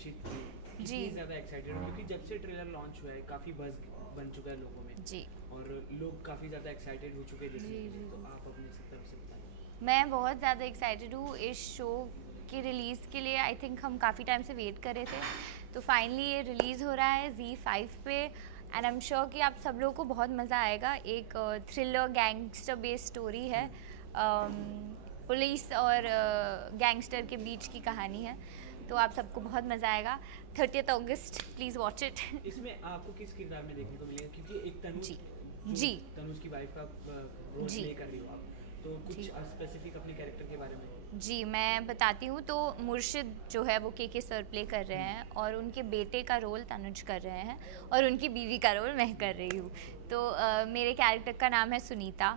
मुर्शिद कितनी ज़्यादा एक्साइटेड हो, क्योंकि जब से ट्रेलर लॉन्च हुआ है काफ़ी बज़ बन चुका है लोगों में जी और लोग काफ़ी ज़्यादा एक्साइटेड हो चुके हैं देखने के लिए, तो आप अपनी तरफ से बताइए। मैं बहुत ज़्यादा एक्साइटेड हूँ इस शो की रिलीज़ के लिए। आई थिंक हम काफ़ी टाइम से वेट कर रहे थे, तो फाइनली ये रिलीज़ हो रहा है ZEE5 पे एंड आई एम श्योर कि आप सब लोगों को बहुत मज़ा आएगा। एक थ्रिलर गैंगस्टर बेस्ड स्टोरी है, पुलिस और गैंगस्टर के बीच की कहानी है, तो आप सबको बहुत मज़ा आएगा। 30 अगस्त प्लीज़ वॉच इट। इसमें आपको किस किरदार में देखने को मिलेगा, क्योंकि एक तनुज जी तनुज की वाइफ का रोल प्ले कर रही हो आप, तो कुछ स्पेसिफिक अपने कैरेक्टर के बारे में? जी मैं बताती हूँ। तो मुर्शिद जो है वो के सर प्ले कर रहे हैं और उनके बेटे का रोल तनुज कर रहे हैं और उनकी बीवी का रोल मैं कर रही हूँ। तो मेरे कैरेक्टर का नाम है सुनीता,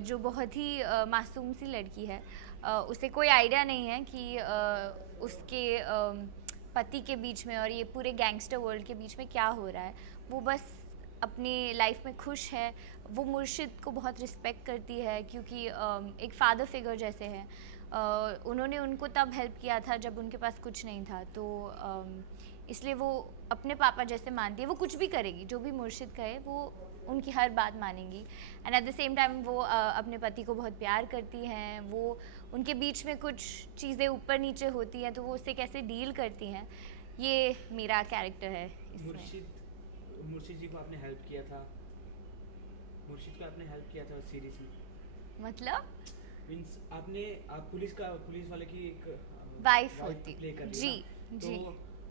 जो बहुत ही मासूम सी लड़की है। उसे कोई आइडिया नहीं है कि उसके पति के बीच में और ये पूरे गैंगस्टर वर्ल्ड के बीच में क्या हो रहा है। वो बस अपनी लाइफ में खुश है। वो मुर्शिद को बहुत रिस्पेक्ट करती है क्योंकि एक फादर फिगर जैसे हैं। उन्होंने उनको तब हेल्प किया था जब उनके पास कुछ नहीं था, तो इसलिए वो अपने पापा जैसे मानती है। वो कुछ भी करेगी, जो भी मुर्शिद कहे वो उनकी हर बात मानेंगी। And at the same time वो अपने पति को बहुत प्यार करती हैं। वो उनके बीच में कुछ चीज़ें ऊपर नीचे होती हैं, तो वो उससे कैसे डील करती हैं, ये मेरा कैरेक्टर है इसमें। मुर्शिद जी को आपने हेल्प किया था, मुर्शिद को आपने हेल्प किया था सीरीज में, मतलब मींस आप पुलिस वाले की एक वाइफ होती प्ले कर रही जी है, जी।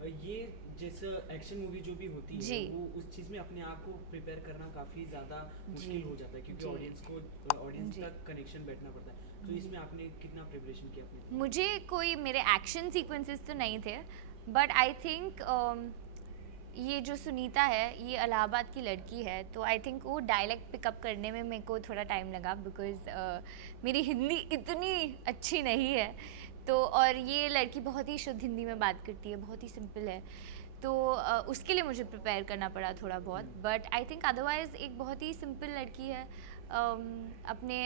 तो ये जैसे एक्शन मूवी जो भी होती है वो उस चीज़ में अपने आप को प्रिपेयर करना काफ़ी ज़्यादा मुश्किल हो जाता है, क्योंकि ऑडियंस तक कनेक्शन बैठना पड़ता है। तो इसमें आपने कितना प्रिपरेशन किया अपने? मुझे कोई मेरे एक्शन सीक्वेंसेस तो नहीं थे, बट आई थिंक ये जो सुनीता है ये इलाहाबाद की लड़की है, तो आई थिंक वो डायलेक्ट पिकअप करने में मेरे को थोड़ा टाइम लगा, बिकॉज मेरी हिंदी इतनी अच्छी नहीं है। तो और ये लड़की बहुत ही शुद्ध हिंदी में बात करती है, बहुत ही सिंपल है, तो उसके लिए मुझे प्रिपेयर करना पड़ा थोड़ा बहुत। बट आई थिंक अदरवाइज़ एक बहुत ही सिंपल लड़की है, अपने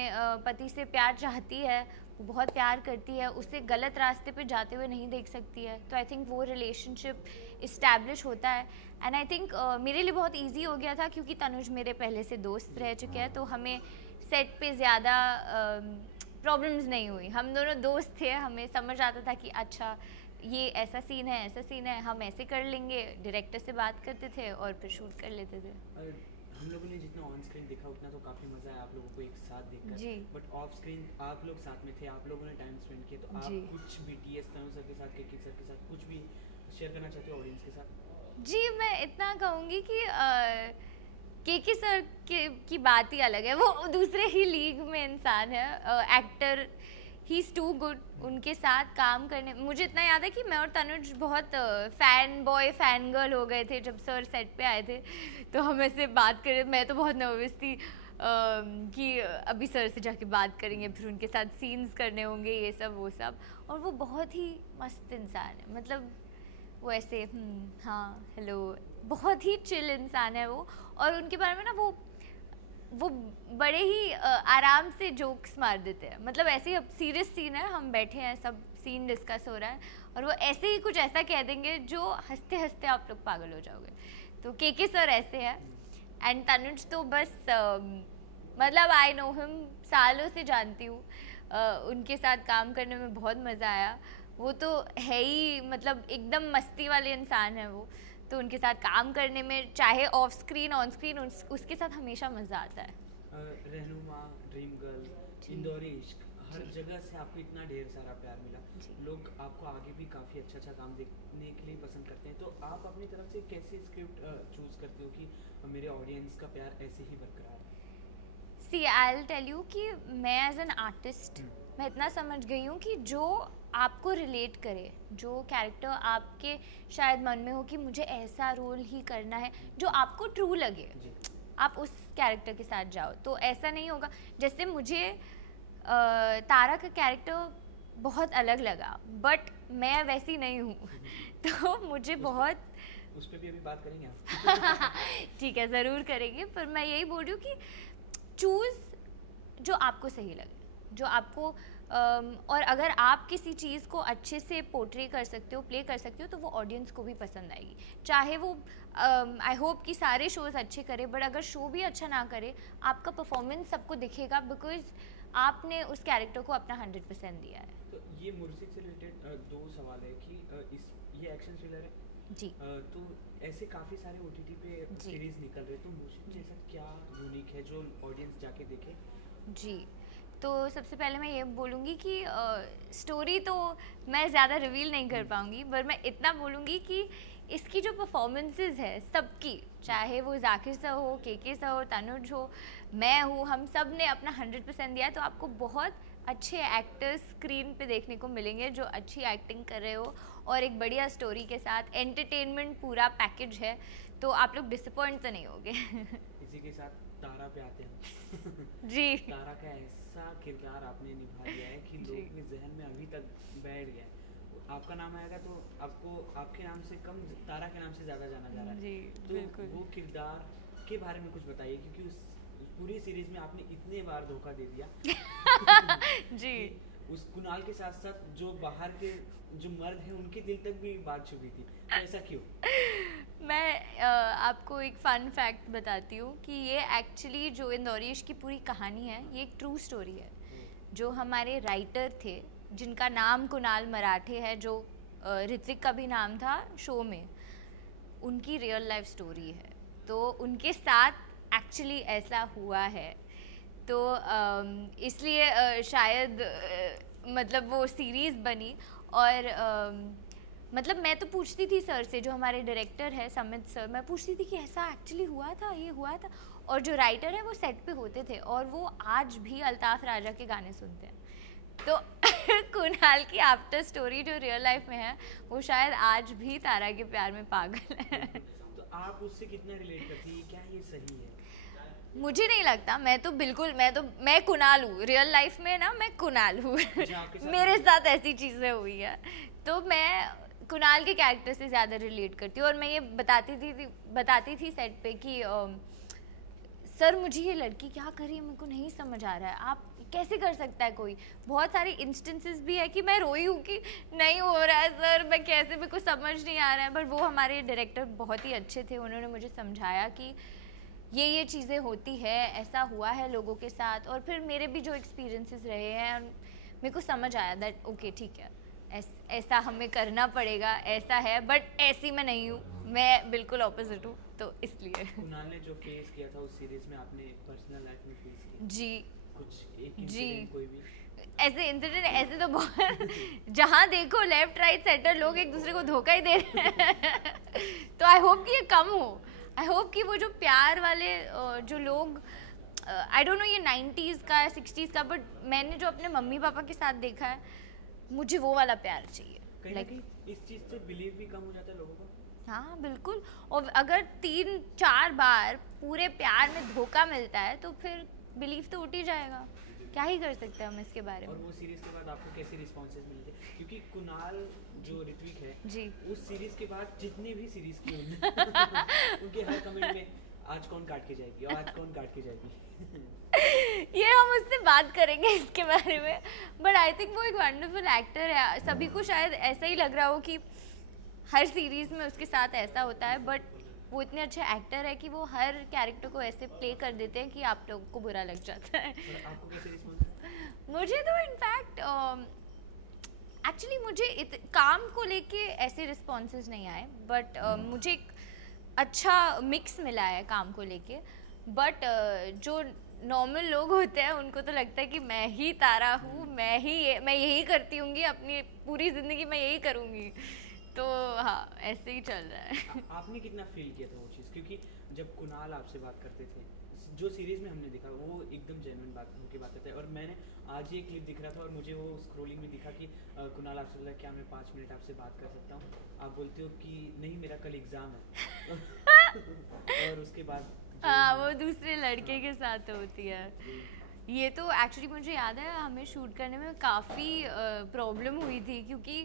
पति से प्यार चाहती है, वो बहुत प्यार करती है, उसे गलत रास्ते पे जाते हुए नहीं देख सकती है। तो आई थिंक वो रिलेशनशिप इस्टेब्लिश होता है। एंड आई थिंक मेरे लिए बहुत इजी हो गया था क्योंकि तनुज मेरे पहले से दोस्त रह चुके हैं, तो हमें सेट पे ज़्यादा प्रॉब्लम्स नहीं हुई। हम दोनों दोस्त थे, हमें समझ आता था कि अच्छा ये ऐसा सीन है, ऐसा सीन है, हम ऐसे कर लेंगे। डायरेक्टर से बात करते थे और फिर शूट कर लेते थे। हम लोगों ने जितना ऑन स्क्रीन देखा उतना तो काफ़ी मज़ा आया आप लोगों को एक साथ देखकर जी। बट ऑफ स्क्रीन आप लोग साथ में थे, आप लोगों ने टाइम स्पेंड किया, तो आप कुछ BTS तनु सर के साथ, के सर के साथ कुछ भी शेयर करना चाहते हो ऑडियंस के साथ? जी मैं इतना कहूँगी कि के सर की बात ही अलग है। वो दूसरे ही लीग में इंसान है, actor, he is too good. उनके साथ काम करने, मुझे इतना याद है कि मैं और तनुज बहुत फ़ैन बॉय फ़ैन गर्ल हो गए थे जब सर सेट पे आए थे। तो हम ऐसे बात कर, मैं तो बहुत नर्वस थी कि अभी सर से जाके बात करेंगे, फिर उनके साथ सीन्स करने होंगे, ये सब वो सब। और वो बहुत ही मस्त इंसान है, मतलब वो ऐसे हाँ हेलो, बहुत ही चिल इंसान है वो। और उनके बारे में ना वो बड़े ही आराम से जोक्स मार देते हैं, मतलब ऐसे ही अब सीरियस सीन है, हम बैठे हैं, सब सीन डिस्कस हो रहा है और वो ऐसे ही कुछ ऐसा कह देंगे जो हंसते हंसते आप लोग पागल हो जाओगे। तो के सर ऐसे है। एंड तनुज तो बस मतलब आई नो हिम, सालों से जानती हूँ, उनके साथ काम करने में बहुत मज़ा आया। वो तो है ही, मतलब एकदम मस्ती वाले इंसान है वो, तो उनके साथ काम करने में चाहे ऑफ स्क्रीन ऑन स्क्रीन उसके साथ हमेशा मज़ा आता है। रहनुमा, ड्रीम गर्ल, इंदौरी इश्क, हर जगह से आपको इतना ढेर सारा प्यार मिला, लोग आपको आगे भी काफ़ी अच्छा काम देखने के लिए पसंद करते हैं, तो आप अपनी तरफ से कैसे स्क्रिप्ट चूज़ करते हो कि मेरे ऑडियंस का प्यार ऐसे ही बरकरार है? सी आई विल टेल यू कि मैं एज एन आर्टिस्ट मैं इतना समझ गई हूँ कि जो आपको रिलेट करे, जो कैरेक्टर आपके शायद मन में हो कि मुझे ऐसा रोल ही करना है, जो आपको ट्रू लगे, आप उस कैरेक्टर के साथ जाओ। तो ऐसा नहीं होगा, जैसे मुझे तारा का कैरेक्टर बहुत अलग लगा, बट मैं वैसी नहीं हूँ तो मुझे बहुत उस पर भी अभी बात करेंगे आप ठीक है, ज़रूर करेंगे, पर मैं यही बोल रही हूँ कि चूज़ जो आपको सही लगे, जो आपको और अगर आप किसी चीज़ को अच्छे से पोर्ट्रे कर सकते हो, प्ले कर सकते हो, तो वो ऑडियंस को भी पसंद आएगी। चाहे वो आई होप कि सारे शोज़ अच्छे करे, बट अगर शो भी अच्छा ना करे, आपका परफॉर्मेंस सबको दिखेगा, बिकॉज आपने उस कैरेक्टर को अपना 100% दिया है। तो ये मुर्शिद से रिलेटेड दो सवाल है कि ये एक्शन थ्रिलर है जी। तो ऐसे काफ़ी सारे OTT पे सीरीज निकल रहे, तो मुर्शिद जैसा क्या यूनिक है जो ऑडियंस जाके देखे? जी, तो सबसे पहले मैं ये बोलूँगी कि स्टोरी तो मैं ज़्यादा रिवील नहीं कर पाऊँगी, पर मैं इतना बोलूँगी कि इसकी जो परफॉर्मेंसेस है सबकी, चाहे वो जाकिर सा हो, के सा हो, तनुज हो, मैं हूँ, हम सब ने अपना 100% दिया है। तो आपको बहुत अच्छे एक्टर्स स्क्रीन पे देखने को मिलेंगे जो अच्छी एक्टिंग कर रहे हो और एक बढ़िया स्टोरी के साथ एंटरटेनमेंट पूरा पैकेज है, तो आप लोग डिसअपॉइंट तो नहीं होगे। इसी के साथ तारा पे आते हैं। जी। तारा का ऐसा किरदार आपने निभा दिया है कि लोग के जहन में अभी तक बैठ गया है। आपका नाम आएगा तो आपको आपके नाम से कम तारा के नाम से ज़्यादा जाना जा रहा है। जी, तो बिल्कुल। वो किरदार के बारे में कुछ बताइए, क्योंकि उस पूरी सीरीज में आपने इतने बार धोखा दे दिया। जी। उस कुणाल के साथ साथ जो बाहर के जो मर्द हैं उनके दिल तक भी बात छुपी थी, तो ऐसा क्यों? मैं आपको एक फन फैक्ट बताती हूँ कि ये एक्चुअली जो इंदौरिश की पूरी कहानी है, ये एक ट्रू स्टोरी है। जो हमारे राइटर थे जिनका नाम कुणाल मराठे है, जो ऋत्विक का भी नाम था शो में, उनकी रियल लाइफ स्टोरी है। तो उनके साथ एक्चुअली ऐसा हुआ है, तो इसलिए शायद मतलब वो सीरीज़ बनी। और मतलब मैं तो पूछती थी सर से, जो हमारे डायरेक्टर है समित सर, मैं पूछती थी कि ऐसा एक्चुअली हुआ था, ये हुआ था। और जो राइटर है वो सेट पे होते थे और वो आज भी अल्ताफ़ राजा के गाने सुनते हैं। तो कुणाल की आफ्टर स्टोरी जो रियल लाइफ में है, वो शायद आज भी तारा के प्यार में पागल है। तो आप उससे कितना रिलेट करती है? क्या ये सही है? मुझे नहीं लगता। मैं कुणाल हूँ रियल लाइफ में ना, मैं कुणाल हूँ। मेरे साथ ऐसी चीज़ें हुई है, तो मैं कुणाल के कैरेक्टर से ज़्यादा रिलेट करती हूँ। और मैं ये बताती थी सेट पे कि सर मुझे ये लड़की क्या कर रही है, मेरे को नहीं समझ आ रहा है, आप कैसे कर सकता है कोई। बहुत सारे इंस्टेंसेस भी है कि मैं रोई हूँ कि नहीं हो रहा है सर, मैं कैसे, मेरे को समझ नहीं आ रहा है। पर वो हमारे डायरेक्टर बहुत ही अच्छे थे, उन्होंने मुझे समझाया कि ये चीज़ें होती है, ऐसा हुआ है लोगों के साथ। और फिर मेरे भी जो एक्सपीरियंसेस रहे हैं, मेरे को समझ आया दैट ओके ठीक है, ऐसा हमें करना पड़ेगा, ऐसा है। बट ऐसी मैं नहीं हूँ, मैं बिल्कुल ऑपोजिट हूँ, तो इसलिए। कुणाल ने जो फेस किया था उस सीरीज में, आपने पर्सनल लाइफ में फेस किया? जी। कुछ एक इंसिडेंट कोई भी ऐसे इंसिडेंट ऐसे तो बहुत जहाँ देखो लेफ्ट राइट सेंटर लोग एक दूसरे को धोखा ही दे रहे हैं। तो आई होप कि ये कम हो। आई होप कि वो जो प्यार वाले जो लोग, आई डोंट नो ये 90s का है 60s का, बट मैंने जो अपने मम्मी पापा के साथ देखा है, मुझे वो वाला प्यार चाहिए। कहीं इस चीज़ से बिलीव भी कम हो जाता है लोगों का। हाँ बिल्कुल। और अगर 3-4 बार पूरे प्यार में धोखा मिलता है तो फिर बिलीव तो उठ ही जाएगा। क्या ही कर सकते हैं हम इसके बारे में। और वो सीरीज के बाद आपको कैसे रिस्पॉन्सेज मिले थे? क्योंकि कुणाल जो ऋत्विक है जी, उस सीरीज के बाद जितनी भी सीरीज की उनके हर कमेंट में आज कौन काट के जाएगी और आज कौन काट के जाएगी। ये हम उससे बात करेंगे इसके बारे में। बट आई थिंक वो एक वंडरफुल एक्टर है। सभी को शायद ऐसा ही लग रहा हो कि हर सीरीज में उसके साथ ऐसा होता है, बट वो इतने अच्छे एक्टर है कि वो हर कैरेक्टर को ऐसे प्ले कर देते हैं कि आप लोगों को बुरा लग जाता है। आपको कैसे रिस्पॉन्स? मुझे तो इनफैक्ट एक्चुअली मुझे काम को लेके ऐसे रिस्पॉन्सेज नहीं आए, बट मुझे एक अच्छा मिक्स मिला है काम को लेके। बट जो नॉर्मल लोग होते हैं उनको तो लगता है कि मैं ही तारा हूँ, मैं यही करती हूँगी, अपनी पूरी ज़िंदगी मैं यही करूँगी। तो हाँ, ऐसे ही चल रहा है। आपने कितना फील किया था वो चीज़? क्योंकि जब कुणाल आपसे बात करते थे, जो सीरीज में हमने देखा वो एकदम जेन्युइन बात उनकी बात करते हैं। और मैंने आज ही एक क्लिप दिख रहा था और मुझे वो स्क्रोलिंग में दिखा कि कुणाल आपसे बोला क्या मैं 5 मिनट आपसे बात कर सकता हूँ? आप बोलते हो कि नहीं मेरा कल एग्ज़ाम है। और उसके बाद हाँ, वो दूसरे लड़के के साथ होती है। ये तो एक्चुअली मुझे याद है, हमें शूट करने में काफ़ी प्रॉब्लम हुई थी, क्योंकि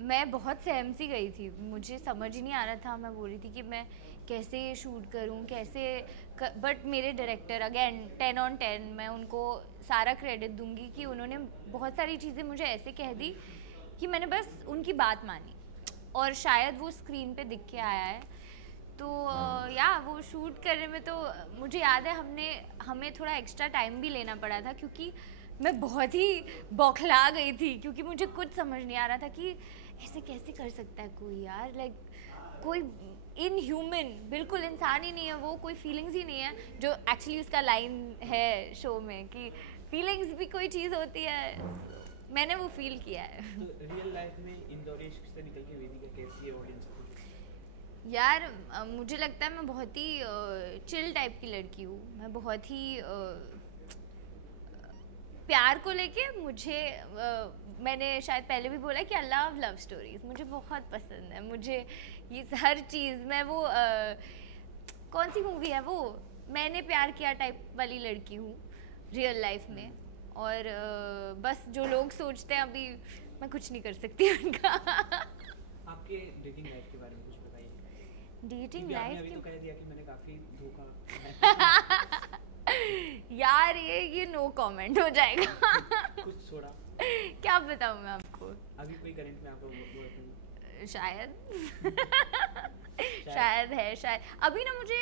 मैं बहुत सहम सी गई थी, मुझे समझ ही नहीं आ रहा था, मैं बोल रही थी कि मैं कैसे शूट करूं, कैसे बट मेरे डायरेक्टर अगेन 10 on 10, मैं उनको सारा क्रेडिट दूंगी कि उन्होंने बहुत सारी चीज़ें मुझे ऐसे कह दी कि मैंने बस उनकी बात मानी और शायद वो स्क्रीन पे दिख के आया है। तो या वो शूट करने में तो मुझे याद है हमें थोड़ा एक्स्ट्रा टाइम भी लेना पड़ा था क्योंकि मैं बहुत ही बौखला गई थी, क्योंकि मुझे कुछ समझ नहीं आ रहा था कि ऐसे कैसे कर सकता है कोई यार, लाइक कोई इनह्यूमन, बिल्कुल इंसान ही नहीं है वो, कोई फीलिंग्स ही नहीं है, जो एक्चुअली उसका लाइन है शो में कि फीलिंग्स भी कोई चीज़ होती है, मैंने वो फील किया है। तो रियल लाइफ में इंदौरी इश्क से निकल के वेदिका कैसी है ऑडियंस को? यार मुझे लगता है मैं बहुत ही चिल टाइप की लड़की हूँ, मैं बहुत ही प्यार को लेके मुझे मैंने शायद पहले भी बोला कि आई लव स्टोरीज, मुझे बहुत पसंद है, मुझे ये हर चीज़, मैं वो कौन सी मूवी है वो मैंने प्यार किया टाइप वाली लड़की हूँ रियल लाइफ में। और बस जो लोग सोचते हैं अभी मैं कुछ नहीं कर सकती उनका। आपके डेटिंग लाइफ के बारे में कुछ बताइए। डेटिंग लाइफ अभी तो कह दिया कि मैंने काफ़ी धोखा यार ये नो कमेंट हो जाएगा। कुछ छोड़ा क्या बताऊँ मैं आपको, अभी कोई करंट में आपका बॉयफ्रेंड? शायद शायद है, शायद अभी ना मुझे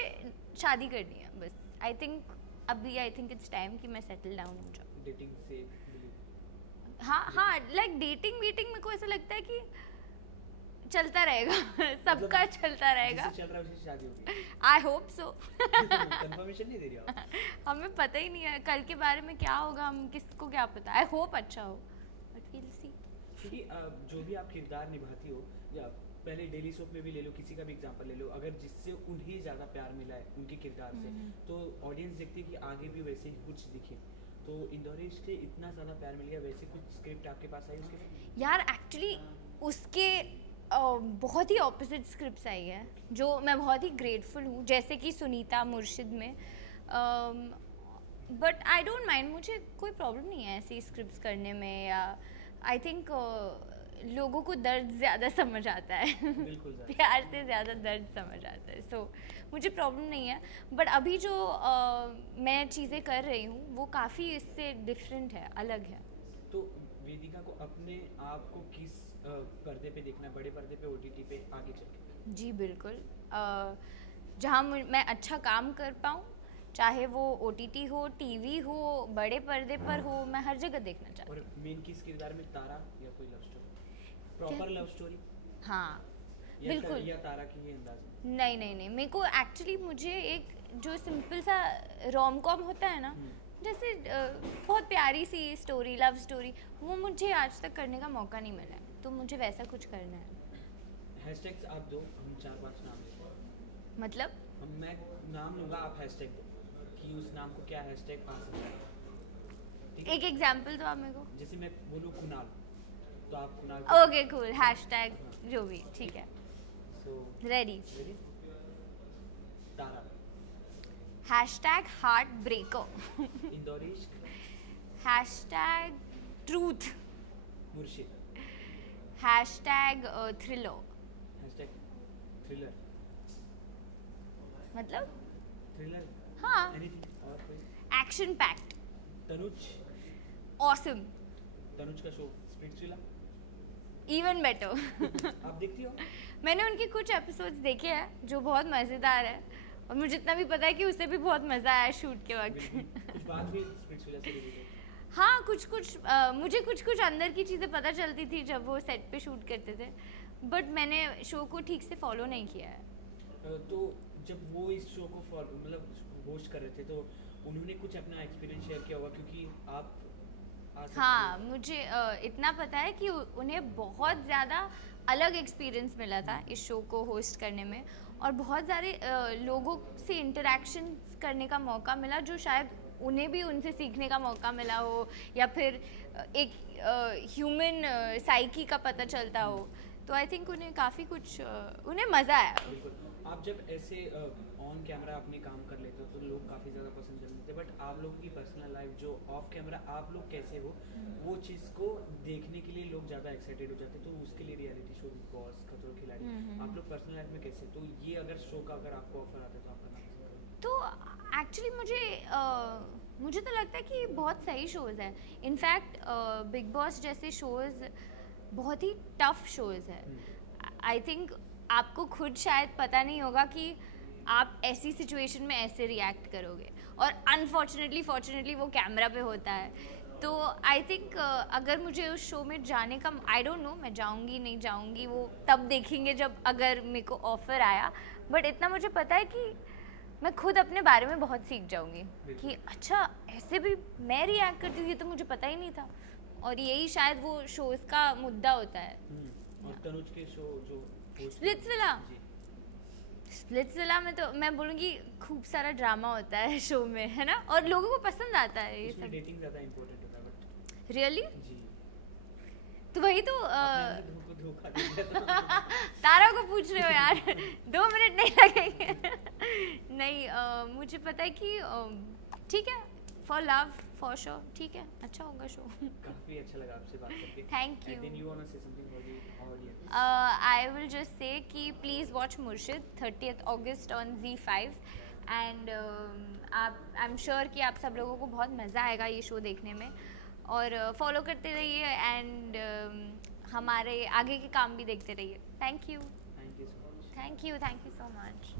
शादी करनी है बस, आई थिंक इट्स टाइम कि मैं सेटल डाउन हो जाऊँ। डेटिंग से हाँ लाइक डेटिंग मेरे को ऐसा लगता है कि चलता रहेगा सबका चलता रहेगा, चल रहा है उसी से शादी होगी। I hope so. कंफर्मेशन नहीं दे रही आप? हमें पता ही नहीं है कल के बारे में क्या होगा, हम किसको क्या पता। आई होप अच्छा हो बट विल सी। क्योंकि जो भी आप किरदार निभाती हो, या पहले डेली सोप में भी ले लो, किसी का भी एग्जांपल ले लो, अगर जिससे उन्हें ज़्यादा प्यार मिला है उनके किरदार से, तो ऑडियंस देखती है कि आगे भी वैसे ही कुछ दिखे। तो इंदौरी इश्क से इतना ज़्यादा प्यार मिल गया, वैसे कुछ स्क्रिप्ट आपके पास आई उसके? यार एक्चुअली उसके बहुत ही ऑपोजिट स्क्रिप्ट्स आई है जो मैं बहुत ही ग्रेटफुल हूँ, जैसे कि सुनीता मुर्शिद में, बट आई डोंट माइंड, मुझे कोई प्रॉब्लम नहीं है ऐसी स्क्रिप्ट्स करने में, या आई थिंक लोगों को दर्द ज़्यादा समझ आता है प्यार से ज़्यादा दर्द समझ आता है, सो मुझे प्रॉब्लम नहीं है। बट अभी जो मैं चीज़ें कर रही हूँ वो काफ़ी इससे डिफरेंट है, अलग है। तो वेदिका को अपने आप को किस पर्दे पे देखना है, बड़े पर्दे पे, ओटीटी पे आगे चल के? जी बिल्कुल, जहाँ मैं अच्छा काम कर पाऊँ, चाहे वो ओटीटी हो, टीवी हो, बड़े पर्दे पर हो, मैं हर जगह देखना चाहती हूँ। और मेन किस किरदार में, तारा या कोई love story, proper love story? हाँ बिल्कुल। या तारा की ही अंदाज में? नहीं, मेरे को एक्चुअली मुझे एक जो सिंपल सा रोम कॉम होता है ना, जैसे बहुत प्यारी सी स्टोरी, लव स्टोरी, वो मुझे आज तक करने का मौका नहीं मिला है, तो मुझे वैसा कुछ करना है। हैशटैग्स आप दो, हम 4-5 नाम लेते हैं। मतलब मैं नाम लूँगा, आप हैशटैग दो कि उस नाम को क्या हैशटैग आ सकता है। एक एग्जांपल दो आप मेरे को। जैसे मैं बोलूँ कुणाल, तो आप कुणाल। ओके कूल, हैशटैग जो भी ठीक है। So ready. Tara. Hashtag heart breaker. Indori Ishq. Hashtag truth. Murshid. Hashtag thriller. Hashtag thriller. मतलब थ्रिलर? हाँ। एनीथिंग और कोई? Action packed. Tanuj. Awesome. Tanuj का शो स्प्लिट्सविला। Even better. आप देखती हो? मैंने उनके कुछ एपिसोड्स देखे हैं जो बहुत मज़ेदार है, और मुझे जितना भी पता है कि उससे भी बहुत मज़ा आया शूट के वक्त। कुछ बात भी स्प्लिट्सविला से रिलेटेड? हाँ कुछ मुझे कुछ अंदर की चीज़ें पता चलती थी जब वो सेट पे शूट करते थे, बट मैंने शो को ठीक से फॉलो नहीं किया है। तो जब वो इस शो को मतलब होस्ट कर रहे थे, तो उन्होंने कुछ अपना एक्सपीरियंस शेयर किया होगा, क्योंकि आप हाँ मुझे इतना पता है कि उन्हें बहुत ज़्यादा अलग एक्सपीरियंस मिला था इस शो को होस्ट करने में, और बहुत सारे लोगों से इंटरेक्शन करने का मौका मिला जो शायद उन्हें भी उनसे सीखने का मौका मिला हो, या फिर एक ह्यूमन साइकी का पता चलता हो। तो आई थिंक उन्हें काफ़ी कुछ उन्हें मज़ा आया। बिल्कुल। आप जब ऐसे ऑन कैमरा अपने काम कर लेते हो तो लोग काफ़ी ज़्यादा पसंद करते हैं, बट आप लोगों की पर्सनल लाइफ जो ऑफ कैमरा आप लोग कैसे हो, वो चीज़ को देखने के लिए लोग ज़्यादा एक्साइटेड हो जाते हैं। तो उसके लिए रियलिटी शो, बिग बॉस, खतरों के खिलाड़ी, आप लोग पर्सनल लाइफ में कैसे? तो ये अगर शो का अगर आपको ऑफर आता है तो आप करना पसंद करोगे? तो एक्चुअली मुझे तो लगता है कि बहुत सही शोज़ है। इनफैक्ट बिग बॉस जैसे शोज़ बहुत ही टफ शोज़ है। आई थिंक आपको खुद शायद पता नहीं होगा कि आप ऐसी सिचुएशन में ऐसे रिएक्ट करोगे, और अनफॉर्चुनेटली फॉर्चुनेटली वो कैमरा पे होता है। तो आई थिंक अगर मुझे उस शो में जाने का, आई डोंट नो मैं जाऊंगी नहीं जाऊंगी, वो तब देखेंगे जब अगर मेरे को ऑफ़र आया। बट इतना मुझे पता है कि मैं खुद अपने बारे में बहुत सीख जाऊंगी कि अच्छा ऐसे भी मैं रिएक्ट करती हूँ, ये तो मुझे पता ही नहीं था। और यही शायद वो शोज़ का मुद्दा होता है। और तनुज के शो जो स्प्लिट्सविला में तो मैं बोलूँगी खूब सारा ड्रामा होता है शो में, है ना, और लोगों को पसंद आता है ये सब। डेटिंग ज़्यादा इम्पोर्टेंट होता है बट रियली जी, तो वही तो धोखा दे दिया था। तारा को पूछ रहे हो यार 2 मिनट नहीं लगेंगे। नहीं मुझे पता है कि ठीक है, फॉर लव फॉर श्योर, ठीक है, अच्छा होगा शो। काफी अच्छा लगा आपसे बात करके। Thank you. And then you wanna say something about the audience? I will just say कि please watch Murshid 30th August on Z5 and I'm sure कि आप सब लोगों को बहुत मज़ा आएगा ये शो देखने में, और फॉलो करते रहिए एंड हमारे आगे के काम भी देखते रहिए। Thank you Thank you so much. Thank you so much.